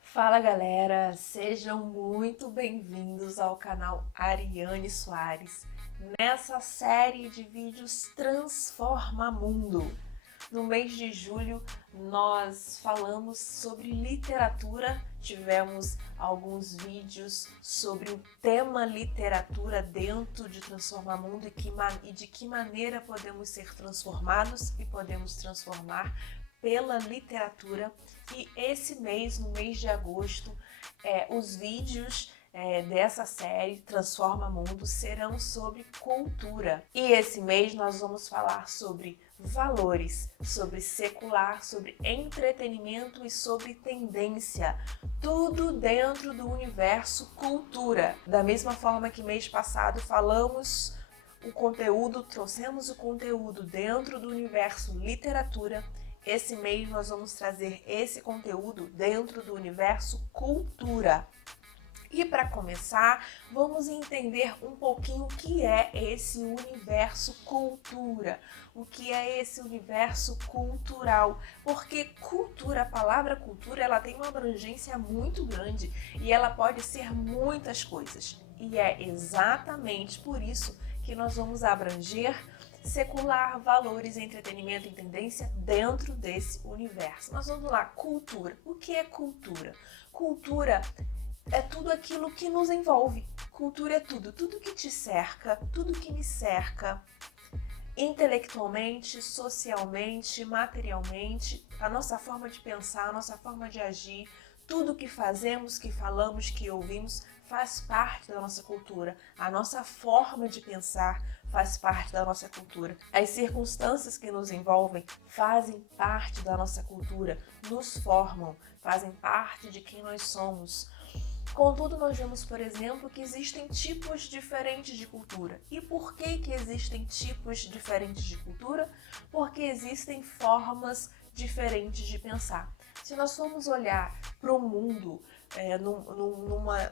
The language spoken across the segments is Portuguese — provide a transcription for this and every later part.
Fala galera, sejam muito bem-vindos ao canal Ariane Soares, nessa série de vídeos Transforma Mundo. No mês de julho nós falamos sobre literatura, tivemos alguns vídeos sobre o tema literatura dentro de Transforma Mundo e de que maneira podemos ser transformados e podemos transformar pela literatura. E esse mês, no mês de agosto, os vídeos dessa série Transforma Mundo serão sobre cultura. E esse mês nós vamos falar sobre valores, sobre secular, sobre entretenimento e sobre tendência. Tudo dentro do universo cultura. Da mesma forma que mês passado falamos trouxemos o conteúdo dentro do universo literatura. Esse mês nós vamos trazer esse conteúdo dentro do universo cultura. E para começar, vamos entender um pouquinho o que é esse universo cultura, o que é esse universo cultural, porque cultura, a palavra cultura, ela tem uma abrangência muito grande e ela pode ser muitas coisas. E é exatamente por isso que nós vamos abranger secular, valores, entretenimento e tendência dentro desse universo. Mas vamos lá, cultura. O que é cultura? Cultura é tudo aquilo que nos envolve. Cultura é tudo que te cerca, tudo que me cerca, intelectualmente, socialmente, materialmente, a nossa forma de pensar, a nossa forma de agir, tudo que fazemos, que falamos, que ouvimos, faz parte da nossa cultura. A nossa forma de pensar faz parte da nossa cultura. As circunstâncias que nos envolvem fazem parte da nossa cultura, nos formam, fazem parte de quem nós somos. Contudo, nós vemos, por exemplo, que existem tipos diferentes de cultura. E por que existem tipos diferentes de cultura? Porque existem formas diferentes de pensar. Se nós formos olhar para o mundo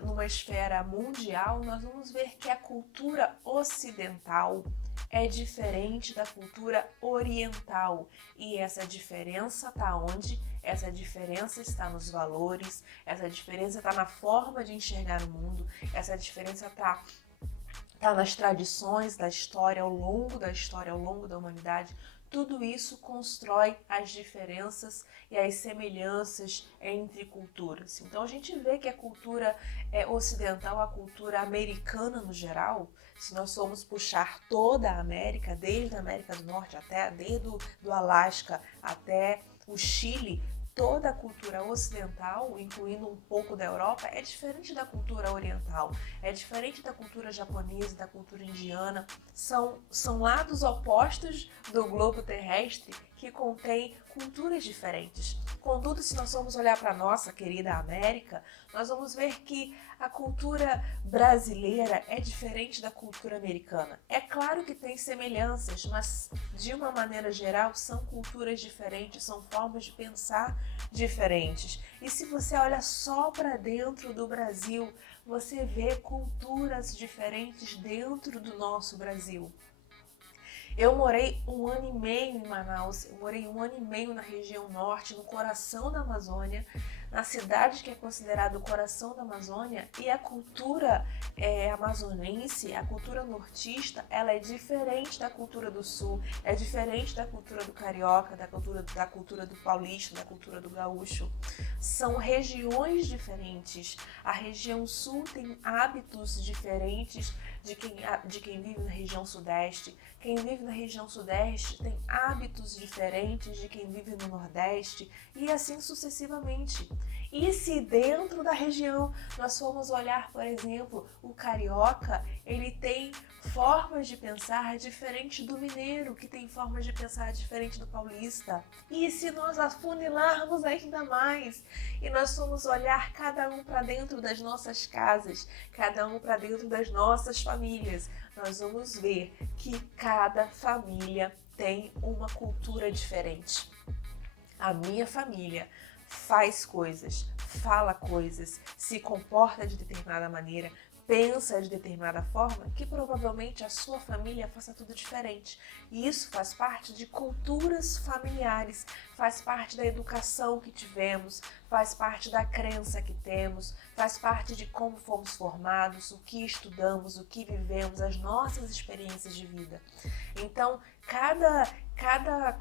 numa esfera mundial, nós vamos ver que a cultura ocidental é diferente da cultura oriental. E essa diferença está onde? Essa diferença está nos valores, essa diferença está na forma de enxergar o mundo, essa diferença está nas tradições da história, ao longo da humanidade. Tudo isso constrói as diferenças e as semelhanças entre culturas. Então a gente vê que a cultura ocidental, a cultura americana no geral, se nós formos puxar toda a América, desde a América do Norte desde do Alasca até o Chile, toda a cultura ocidental, incluindo um pouco da Europa, é diferente da cultura oriental, é diferente da cultura japonesa, da cultura indiana. São lados opostos do globo terrestre que contém culturas diferentes. Contudo, se nós formos olhar para a nossa querida América, nós vamos ver que a cultura brasileira é diferente da cultura americana. É claro que tem semelhanças, mas de uma maneira geral são culturas diferentes, são formas de pensar diferentes. E se você olha só para dentro do Brasil, você vê culturas diferentes dentro do nosso Brasil. Eu morei 1 ano e meio em Manaus, eu morei 1 ano e meio na região norte, no coração da Amazônia, na cidade que é considerada o coração da Amazônia, e a cultura amazonense, a cultura nortista, ela é diferente da cultura do sul, é diferente da cultura do carioca, da cultura do paulista, da cultura do gaúcho. São regiões diferentes. A região sul tem hábitos diferentes de quem vive na região sudeste. Quem vive na região sudeste tem hábitos diferentes de quem vive no nordeste e assim sucessivamente. E se dentro da região nós formos olhar, por exemplo, o carioca, ele tem formas de pensar diferentes do mineiro, que tem formas de pensar diferente do paulista. E se nós afunilarmos ainda mais e nós formos olhar cada um para dentro das nossas casas, cada um para dentro das nossas famílias, nós vamos ver que cada família tem uma cultura diferente. A minha família faz coisas, fala coisas, se comporta de determinada maneira, pensa de determinada forma, que provavelmente a sua família faça tudo diferente. E isso faz parte de culturas familiares, faz parte da educação que tivemos, faz parte da crença que temos, faz parte de como fomos formados, o que estudamos, o que vivemos, as nossas experiências de vida. Então, cada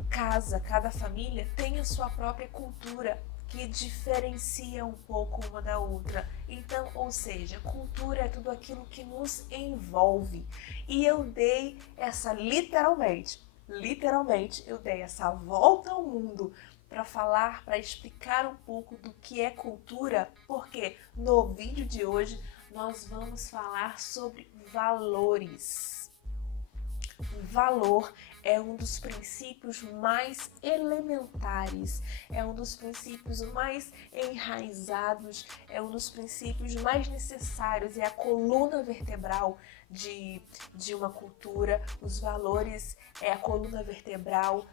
casa, cada família tem a sua própria cultura, que diferencia um pouco uma da outra. Então, ou seja, cultura é tudo aquilo que nos envolve. E eu dei essa literalmente, eu dei essa volta ao mundo para falar, para explicar um pouco do que é cultura, porque no vídeo de hoje nós vamos falar sobre valores. Valor é um dos princípios mais elementares, é um dos princípios mais enraizados, é um dos princípios mais necessários, é a coluna vertebral de uma cultura. Os valores é a coluna vertebral,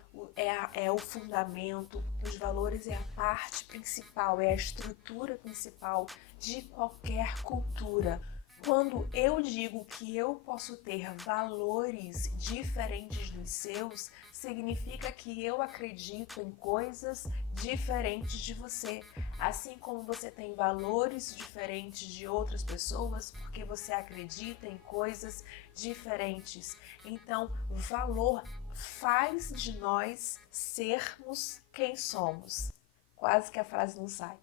é o fundamento, os valores é a parte principal, é a estrutura principal de qualquer cultura. Quando eu digo que eu posso ter valores diferentes dos seus, significa que eu acredito em coisas diferentes de você. Assim como você tem valores diferentes de outras pessoas, porque você acredita em coisas diferentes. Então, valor faz de nós sermos quem somos. Quase que a frase não sai.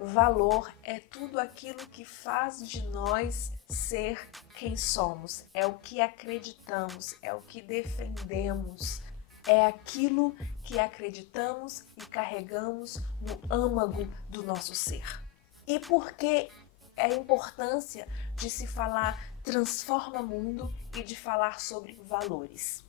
Valor é tudo aquilo que faz de nós ser quem somos, é o que acreditamos, é o que defendemos, é aquilo que acreditamos e carregamos no âmago do nosso ser. E por que a importância de se falar transforma mundo e de falar sobre valores?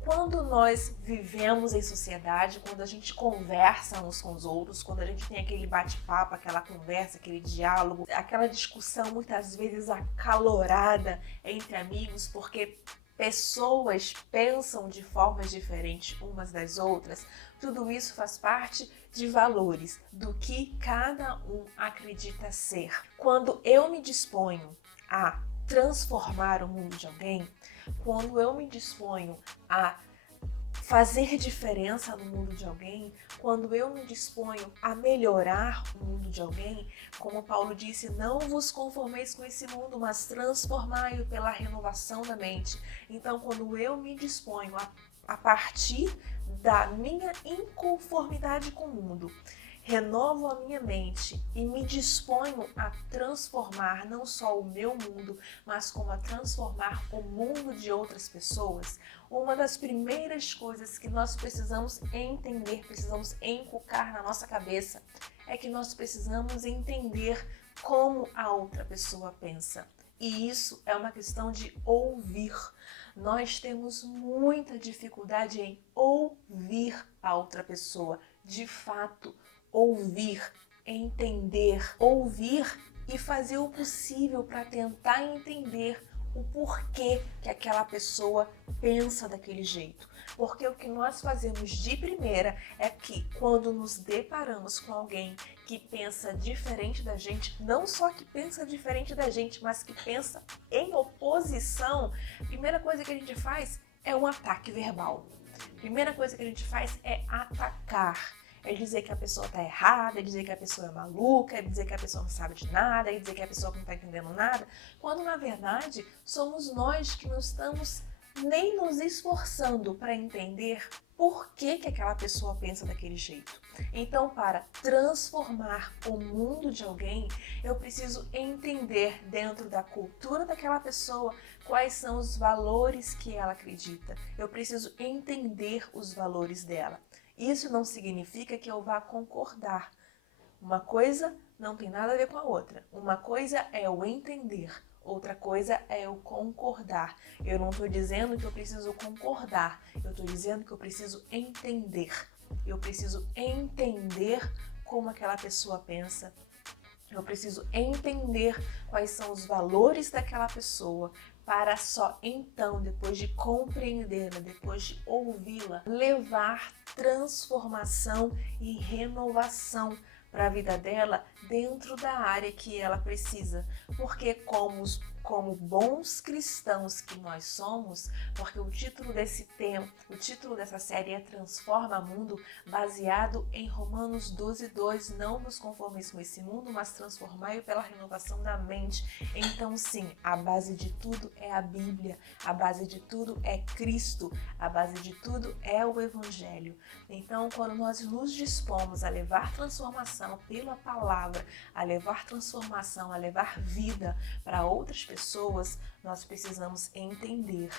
Quando nós vivemos em sociedade, quando a gente conversa uns com os outros, quando a gente tem aquele bate-papo, aquela conversa, aquele diálogo, aquela discussão muitas vezes acalorada entre amigos, porque pessoas pensam de formas diferentes umas das outras, tudo isso faz parte de valores, do que cada um acredita ser. Quando eu me disponho a transformar o mundo de alguém, quando eu me disponho a fazer diferença no mundo de alguém, quando eu me disponho a melhorar o mundo de alguém, como Paulo disse, não vos conformeis com esse mundo, mas transformai-o pela renovação da mente. Então, quando eu me disponho a partir da minha inconformidade com o mundo, renovo a minha mente e me disponho a transformar não só o meu mundo, mas como a transformar o mundo de outras pessoas, uma das primeiras coisas que nós precisamos entender, precisamos inculcar na nossa cabeça, é que nós precisamos entender como a outra pessoa pensa. E isso é uma questão de ouvir. Nós temos muita dificuldade em ouvir a outra pessoa, de fato, ouvir, entender, ouvir e fazer o possível para tentar entender o porquê que aquela pessoa pensa daquele jeito. Porque o que nós fazemos de primeira é que quando nos deparamos com alguém que pensa diferente da gente, não só que pensa diferente da gente, mas que pensa em oposição, a primeira coisa que a gente faz é um ataque verbal. A primeira coisa que a gente faz é atacar. É dizer que a pessoa está errada, é dizer que a pessoa é maluca, é dizer que a pessoa não sabe de nada, é dizer que a pessoa não está entendendo nada, quando na verdade somos nós que não estamos nem nos esforçando para entender por que aquela pessoa pensa daquele jeito. Então, para transformar o mundo de alguém, eu preciso entender dentro da cultura daquela pessoa quais são os valores que ela acredita. Eu preciso entender os valores dela. Isso não significa que eu vá concordar. Uma coisa não tem nada a ver com a outra. Uma coisa é o entender, outra coisa é o concordar. Eu não estou dizendo que eu preciso concordar, eu estou dizendo que eu preciso entender. Eu preciso entender como aquela pessoa pensa. Eu preciso entender quais são os valores daquela pessoa, para só então, depois de compreendê-la, depois de ouvi-la, levar transformação e renovação para a vida dela dentro da área que ela precisa. Porque como como bons cristãos que nós somos, porque o título desse tema, o título dessa série é Transforma Mundo, baseado em Romanos 12:2, não nos conformeis com esse mundo, mas transformai-o pela renovação da mente. Então sim, a base de tudo é a Bíblia, a base de tudo é Cristo, a base de tudo é o Evangelho. Então, quando nós nos dispomos a levar transformação pela palavra, a levar transformação, a levar vida para outras pessoas, nós precisamos entender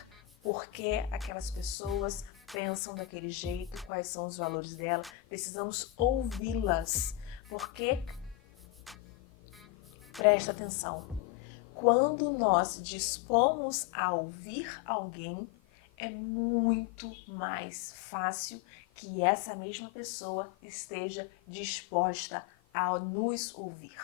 por que aquelas pessoas pensam daquele jeito, quais são os valores dela, precisamos ouvi-las, porque, presta atenção, quando nós dispomos a ouvir alguém, é muito mais fácil que essa mesma pessoa esteja disposta a nos ouvir.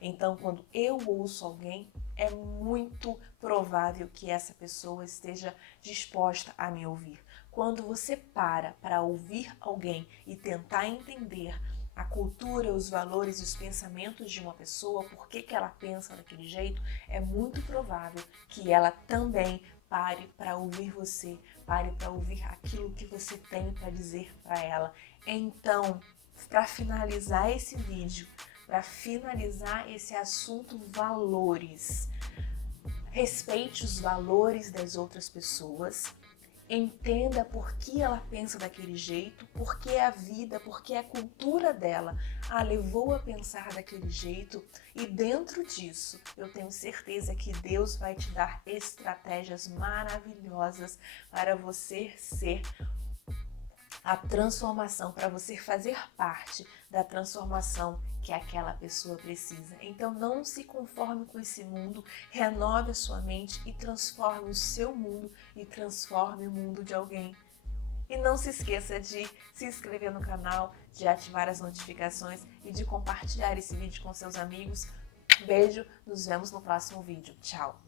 Então, quando eu ouço alguém, é muito provável que essa pessoa esteja disposta a me ouvir. Quando você para ouvir alguém e tentar entender a cultura, os valores e os pensamentos de uma pessoa, por que ela pensa daquele jeito, é muito provável que ela também pare para ouvir você, pare para ouvir aquilo que você tem para dizer para ela. Então, para finalizar esse vídeo, para finalizar esse assunto valores, respeite os valores das outras pessoas, entenda por que ela pensa daquele jeito, por que a vida, por que a cultura dela a levou a pensar daquele jeito, e dentro disso eu tenho certeza que Deus vai te dar estratégias maravilhosas para você ser a transformação, para você fazer parte da transformação que aquela pessoa precisa. Então não se conforme com esse mundo, renove a sua mente e transforme o seu mundo e transforme o mundo de alguém. E não se esqueça de se inscrever no canal, de ativar as notificações e de compartilhar esse vídeo com seus amigos. Beijo, nos vemos no próximo vídeo. Tchau!